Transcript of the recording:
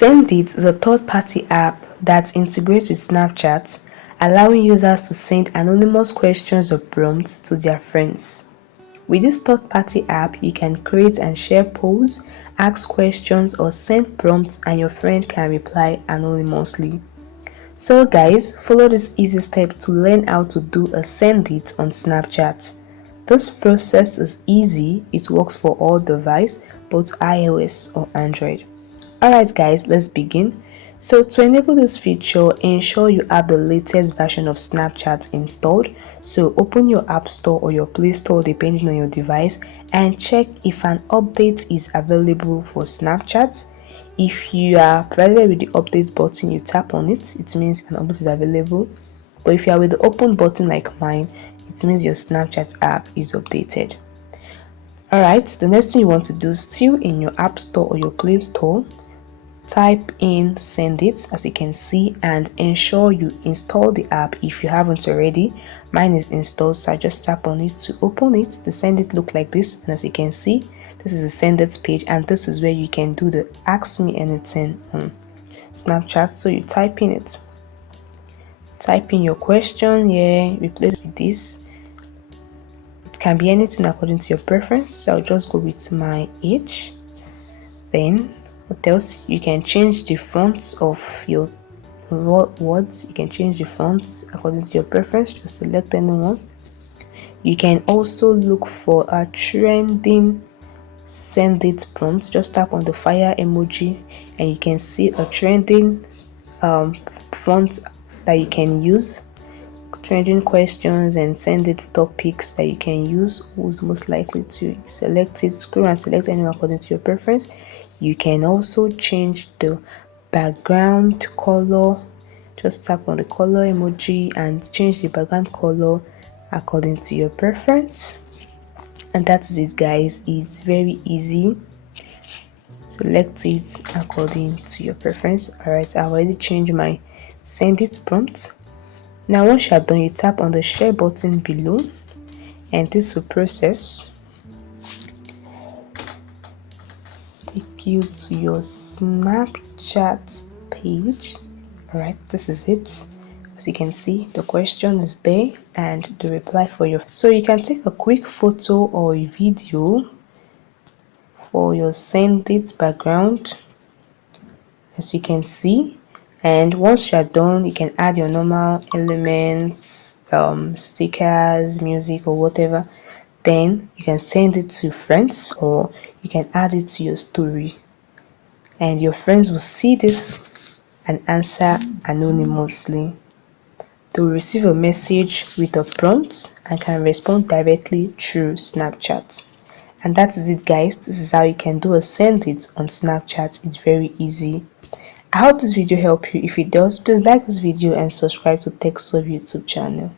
Sendit is a third-party app that integrates with Snapchat, allowing users to send anonymous questions or prompts to their friends. With this third-party app, you can create and share posts, ask questions, or send prompts, and your friend can reply anonymously. So guys, follow this easy step to learn how to do a sendit on Snapchat. This process is easy, it works for all devices, both iOS or Android. Alright guys, let's begin. So to enable this feature, ensure you have the latest version of Snapchat installed. So open your App Store or your Play Store depending on your device and check if an update is available for Snapchat. If you are provided with the update button, you tap on it, it means an update is available. But if you are with the open button like mine, it means your Snapchat app is updated. Alright, the next thing you want to do, still in your App Store or your Play Store, type in sendit as you can see and ensure you install the app if you haven't already. Mine is installed, so I just tap on it to open it. The sendit look like this, and as you can see, this is the sendit page, and this is where you can do the ask me anything on Snapchat. So you type in it, type in your question here, replace with this. It can be anything according to your preference, so I'll just go with my age. Then what else? You can change the fonts of your words. You can change the fonts according to your preference. Just select anyone. You can also look for a trending sendit prompt. Just tap on the fire emoji and you can see a trending font that you can use, trending questions and sendit topics that you can use. Who's most likely to select it? Scroll and select anyone according to your preference. You can also change the background color. Just tap on the color emoji and change the background color according to your preference. And that is it guys, it's very easy. Select it according to your preference. Alright, I already changed my sendit prompt. Now once you are done, you tap on the share button below and this will process, take you to your Snapchat page. Alright, this is it. As you can see, the question is there and the reply for you. So you can take a quick photo or a video for your sendit background, as you can see. And once you are done, you can add your normal elements, stickers, music or whatever. Then you can send it to friends or you can add it to your story, and your friends will see this and answer anonymously. They will receive a message with a prompt and can respond directly through Snapchat. And that is it guys, this is how you can do a sendit on Snapchat. It's very easy. I hope this video helped you. If it does, please like this video and subscribe to TechSolve YouTube channel.